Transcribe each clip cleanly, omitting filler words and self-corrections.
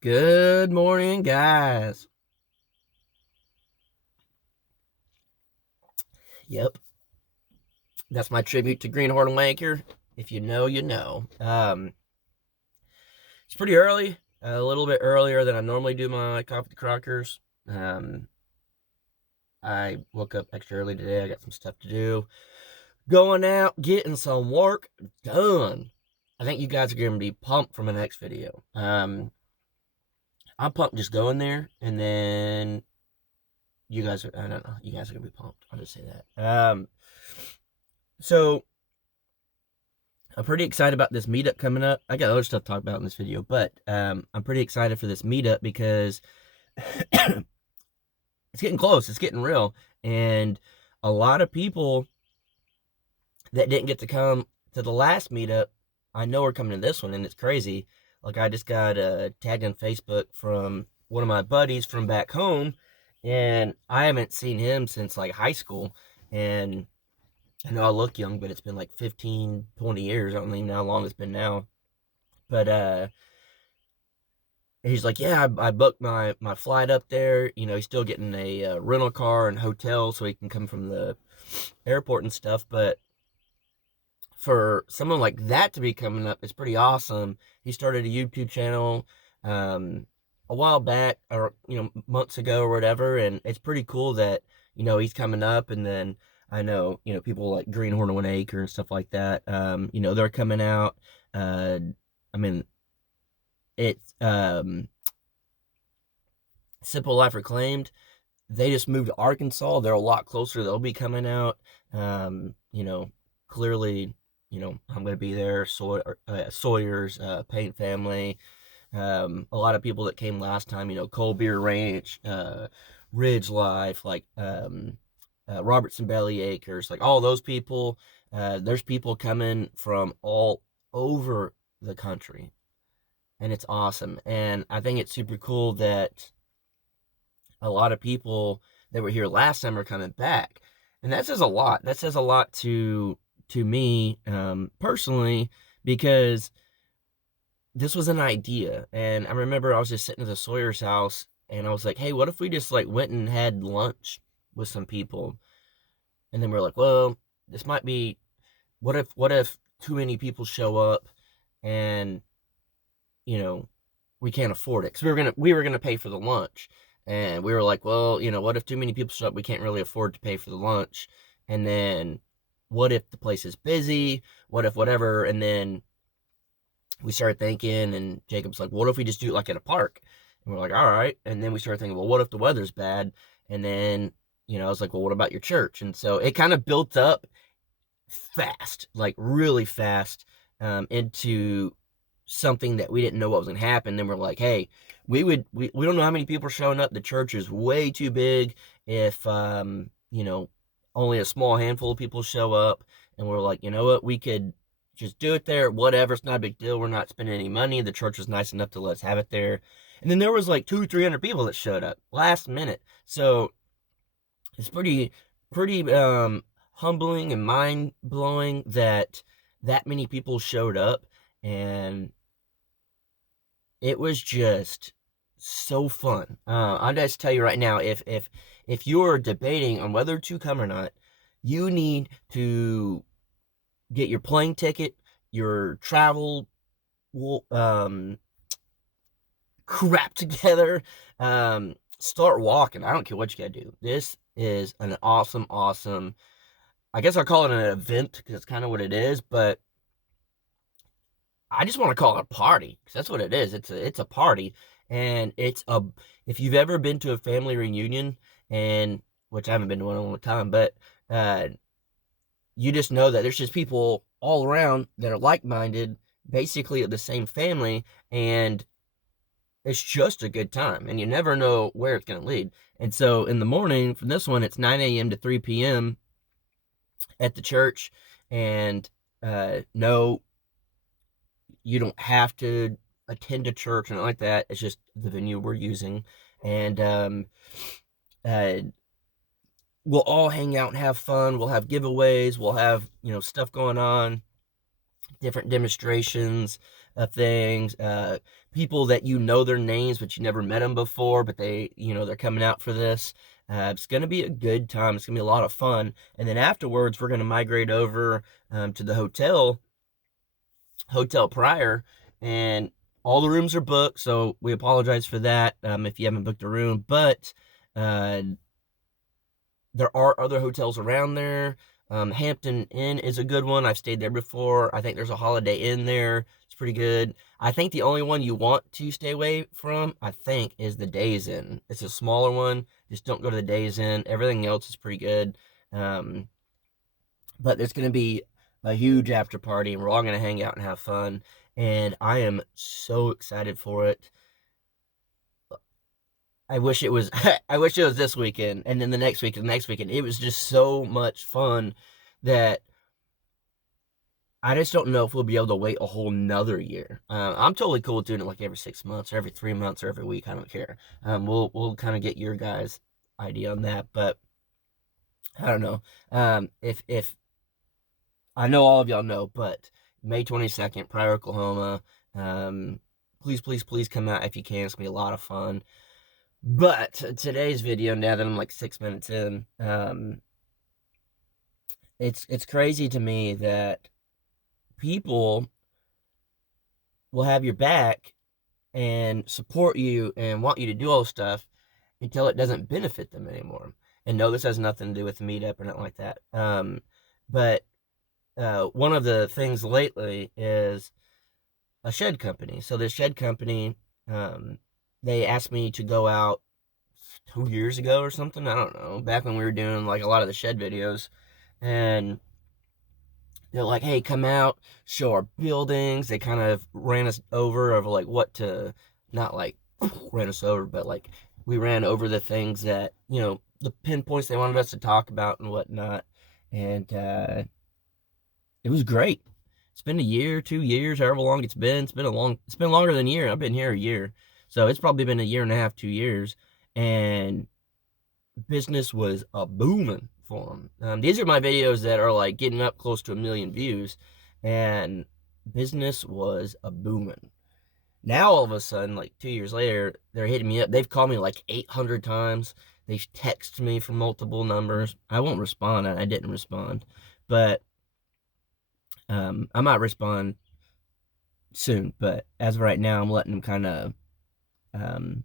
Good morning, guys. Yep, that's my tribute to Greenhorn Wanker. If you know, you know. It's pretty early, a little bit earlier than I normally do my coffee crockers. Um, I woke up extra early today. I got some stuff to do. Going out, getting some work done. I think you guys are going to be pumped for my next video. I'm pumped just going there, and then you guys are, I don't know, you guys are going to be pumped. I'll just say that. So I'm pretty excited about this meetup coming up. I got other stuff to talk about in this video, but I'm pretty excited for this meetup because it's getting close. It's getting real. And a lot of people that didn't get to come to the last meetup, I know are coming to this one, and it's crazy. Like, I just got tagged on Facebook from one of my buddies from back home, and I haven't seen him since like high school. And I know I look young, but it's been like 15, 20 years. I don't even know how long it's been now. But he's like, yeah, I booked my flight up there. You know, he's still getting a rental car and hotel so he can come from the airport and stuff. But for someone like that to be coming up, it's pretty awesome. He started a YouTube channel um, a while back, or months ago or whatever, and it's pretty cool that he's coming up. And then I know people like Greenhorn One Acre and stuff like that. They're coming out. I mean, it's Simple Life Reclaimed. They just moved to Arkansas. They're a lot closer. They'll be coming out. Clearly, I'm going to be there. Sawyer's Paint Family. A lot of people that came last time, Cold Beer Ranch, Ridge Life, like Robertson Belly Acres, like all those people. There's people coming from all over the country, and it's awesome. And I think it's super cool that a lot of people that were here last time are coming back, and that says a lot. That says a lot to me personally, because this was an idea. And I remember I was just sitting at the Sawyer's house, and I was like, hey, what if we just like went and had lunch with some people? And then we're like, well, this might be, what if too many people show up, and you know we can't afford it, because we were gonna pay for the lunch. And we were like, well, what if too many people show up, we can't really afford to pay for the lunch. And then what if the place is busy, what if whatever. And then we started thinking, and Jacob's like, what if we just do it like at a park? And we're like, all right. And then we started thinking, well, what if the weather's bad? And then I was like, well, what about your church? And so it kind of built up fast, like really fast, into something that we didn't know what was going to happen. Then we're like, hey, we don't know how many people are showing up. The church is way too big if only a small handful of people show up. And we're like, you know what, we could just do it there, whatever. It's not a big deal. We're not spending any money. The church was nice enough to let us have it there. And then there was like 200-300 people that showed up last minute. So it's pretty humbling and mind blowing that that many people showed up. And it was just so fun. I'll just tell you right now, if you're debating on whether to come or not, you need to get your plane ticket, your travel crap together. Start walking. I don't care what you gotta do. This is an awesome, awesome. I guess I'll call it an event because it's kind of what it is, but I just want to call it a party because that's what it is. It's a party, and it's a. If you've ever been to a family reunion, and which I haven't been to one in a long time, but uh, you just know that there's just people all around that are like-minded, basically of the same family, and it's just a good time, and you never know where it's going to lead. And so in the morning for this one, it's 9 a.m. to 3 p.m. at the church. And no, you don't have to attend a church or anything like that. It's just the venue we're using. And uh, we'll all hang out and have fun. We'll have giveaways. We'll have, stuff going on. different demonstrations of things, people that you know their names, but you never met them before, but they're coming out for this. It's going to be a good time. It's going to be a lot of fun. And then afterwards, we're going to migrate over to the hotel prior, and all the rooms are booked. So we apologize for that if you haven't booked a room, but uh, there are other hotels around there. Hampton Inn is a good one. I've stayed there before. I think there's a Holiday Inn there. It's pretty good. I think the only one you want to stay away from, I think, is the Days Inn. It's a smaller one. Just don't go to the Days Inn. Everything else is pretty good. Um, but there's going to be a huge after party, and we're all going to hang out and have fun. And I am so excited for it. I wish it was I wish it was this weekend and then the next week and the next weekend. It was just so much fun that I just don't know if we'll be able to wait a whole nother year. I'm totally cool with doing it like every 6 months or every 3 months or every week. I don't care. We'll kind of get your guys' idea on that, but I don't know. If I know all of y'all know, but May 22nd, Pryor, Oklahoma. Please, please, please come out if you can. It's gonna be a lot of fun. But today's video, now that I'm like 6 minutes in, it's crazy to me that people will have your back and support you and want you to do all this stuff until it doesn't benefit them anymore. And no, this has nothing to do with meetup or nothing like that. But one of the things lately is a shed company. So this shed company, they asked me to go out 2 years ago or something. I don't know. Back when we were doing like a lot of the shed videos, and they're like, "Hey, come out, show our buildings." They kind of ran us over of like what to, not like ran us over, but like we ran over the things that the pinpoints they wanted us to talk about and whatnot, and it was great. It's been a year, 2 years, however long it's been. It's been longer than a year. I've been here a year. So it's probably been a year and a half, 2 years. And business was a booming for them. These are my videos that are like getting up close to 1 million views. And business was a booming. Now all of a sudden, like 2 years later, they're hitting me up. They've called me like 800 times. They've texted me from multiple numbers. I won't respond. I didn't respond. But I might respond soon, but as of right now, I'm letting them kind of um,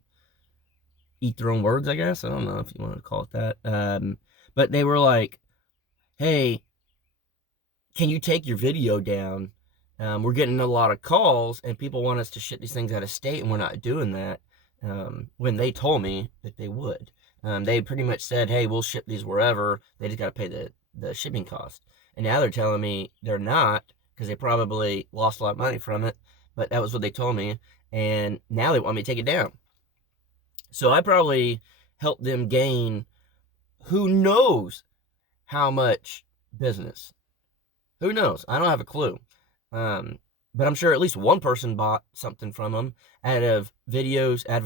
eat their own words, I guess. I don't know if you want to call it that. But they were like, "Hey, can you take your video down? We're getting a lot of calls, and people want us to ship these things out of state, and we're not doing that." When they told me that they would, they pretty much said, "Hey, we'll ship these wherever. They just got to pay the shipping cost." And now they're telling me they're not because they probably lost a lot of money from it. But that was what they told me, and now they want me to take it down. So I probably helped them gain who knows how much business. Who knows? I don't have a clue. Um, but I'm sure at least one person bought something from them out of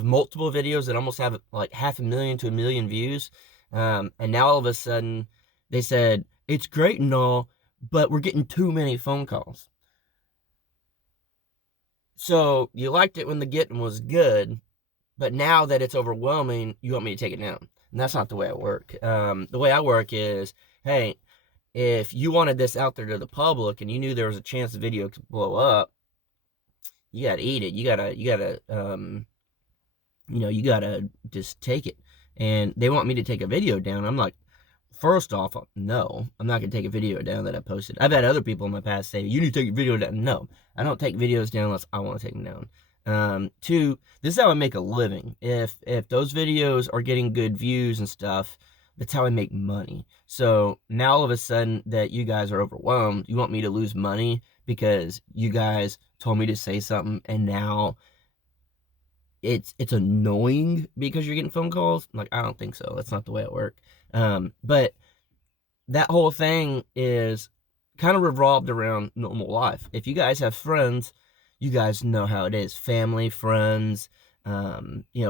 multiple videos that almost have like 500,000 to 1 million views. And now all of a sudden they said, "It's great and all, but we're getting too many phone calls." So you liked it when the getting was good, but now that it's overwhelming, you want me to take it down. And that's not the way I work. The way I work is, hey, if you wanted this out there to the public and you knew there was a chance the video could blow up, you gotta eat it. You gotta just take it. And they want me to take a video down. I'm like, first off, no, I'm not gonna take a video down that I posted. I've had other people in my past say, "You need to take your video down." No, I don't take videos down unless I want to take them down. Two, this is how I make a living. If those videos are getting good views and stuff, that's how I make money. So now all of a sudden that you guys are overwhelmed, you want me to lose money because you guys told me to say something, and now it's annoying because you're getting phone calls. Like, I don't think so. That's not the way it works. But that whole thing is kind of revolved around normal life. If you guys have friends, you guys know how it is. Family, friends,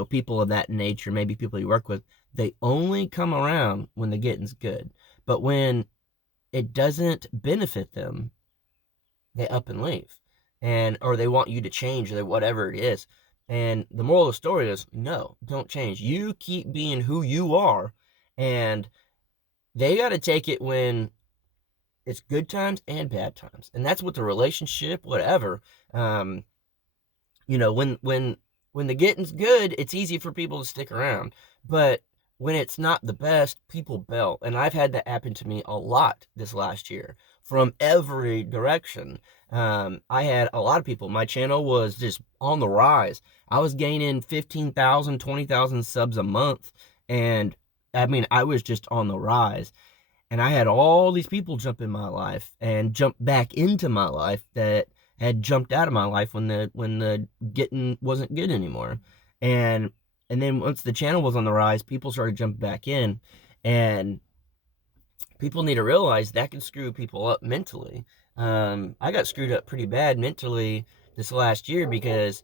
people of that nature, maybe people you work with, they only come around when the getting's good. But when it doesn't benefit them, they up and leave, and or they want you to change or whatever it is. And the moral of the story is no, don't change. You keep being who you are, and they got to take it when it's good times and bad times, and that's what the relationship, whatever. Um, when the getting's good, it's easy for people to stick around. But when it's not the best, people bail. And I've had that happen to me a lot this last year from every direction. I had a lot of people. My channel was just on the rise. I was gaining 15,000, 20,000 subs a month. And I mean, I was just on the rise. And I had all these people jump in my life and jump back into my life that had jumped out of my life when the getting wasn't good anymore. And and then once the channel was on the rise, people started jumping back in, and people need to realize that can screw people up mentally. I got screwed up pretty bad mentally this last year because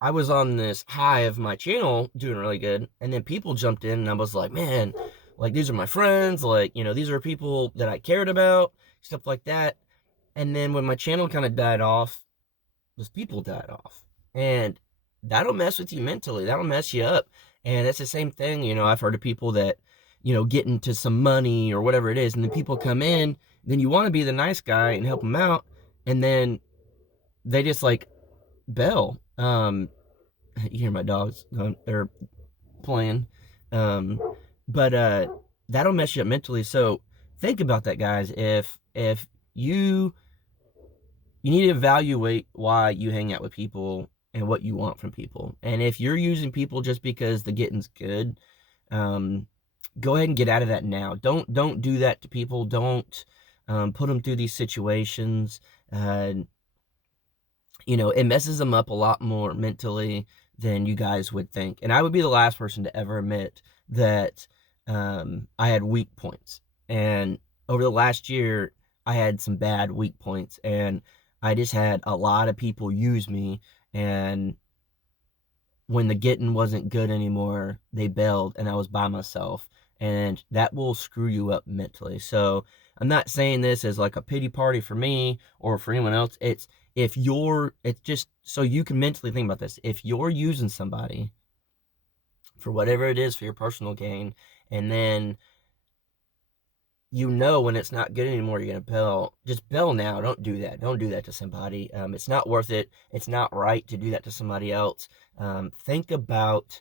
I was on this high of my channel doing really good, and then people jumped in, and I was like, man, like these are my friends, like, these are people that I cared about, stuff like that. And then when my channel kind of died off, those people died off. And that'll mess with you mentally. That'll mess you up. And it's the same thing, I've heard of people that, get into some money or whatever it is, and then people come in, then you want to be the nice guy and help them out, and then they just like bail. You hear my dogs going, they're playing. Um, but that'll mess you up mentally. So think about that, guys. If you need to evaluate why you hang out with people and what you want from people. And if you're using people just because the getting's good, um, go ahead and get out of that now. Don't do that to people. Don't put them through these situations. Uh, it messes them up a lot more mentally than you guys would think. And I would be the last person to ever admit that I had weak points. And over the last year, I had some bad weak points, and I just had a lot of people use me. And when the getting wasn't good anymore, they bailed, and I was by myself. And that will screw you up mentally. So I'm not saying this as like a pity party for me or for anyone else. It's just so you can mentally think about this. If you're using somebody for whatever it is for your personal gain, and then when it's not good anymore, you're gonna bail. Just bail now. Don't do that. Don't do that to somebody. It's not worth it. It's not right to do that to somebody else. Think about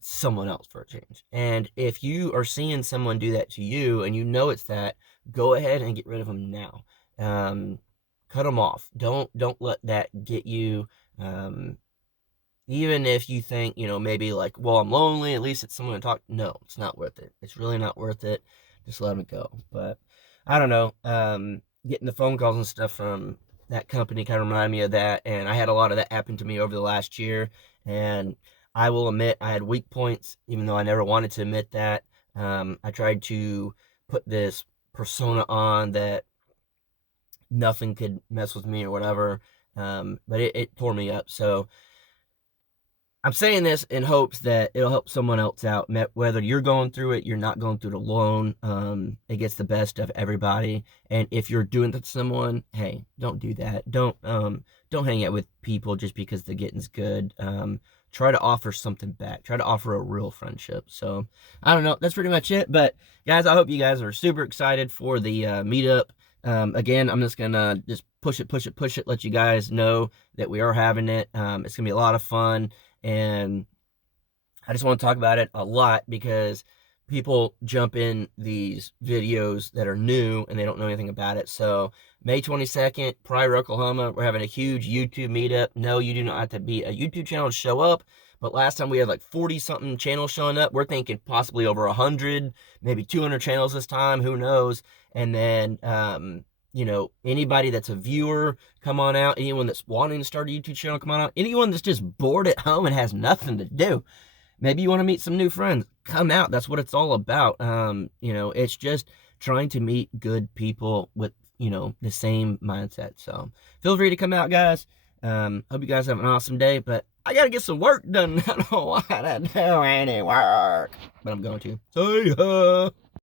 someone else for a change. And if you are seeing someone do that to you, and it's that, go ahead and get rid of them now. Cut them off. Don't let that get you. Even if you think, maybe like, well, I'm lonely, at least it's someone to talk. No, it's not worth it. It's really not worth it. Just let them go. But I don't know. Getting the phone calls and stuff from that company kind of reminded me of that. And I had a lot of that happen to me over the last year. And I will admit I had weak points, even though I never wanted to admit that. I tried to put this persona on that nothing could mess with me or whatever. But it tore me up. So I'm saying this in hopes that it'll help someone else out. Whether you're going through it, you're not going through it alone. It gets the best of everybody. And if you're doing that to someone, hey, don't do that. Don't hang out with people just because the getting's good. Try to offer something back. Try to offer a real friendship. So I don't know. That's pretty much it. But guys, I hope you guys are super excited for the meetup. Again, I'm just gonna just push it, let you guys know that we are having it. It's gonna be a lot of fun. And I just want to talk about it a lot because people jump in these videos that are new and they don't know anything about it. So May 22nd, Pryor, Oklahoma, we're having a huge YouTube meetup. No, you do not have to be a YouTube channel to show up. But last time we had like 40 something channels showing up. We're thinking possibly over 100, maybe 200 channels this time. Who knows? And then, anybody that's a viewer, come on out. Anyone that's wanting to start a YouTube channel, come on out. Anyone that's just bored at home and has nothing to do, maybe you want to meet some new friends, come out. That's what it's all about. It's just trying to meet good people with, the same mindset. So feel free to come out, guys. Hope you guys have an awesome day, but I got to get some work done. I don't want to do any work, but I'm going to. See ya.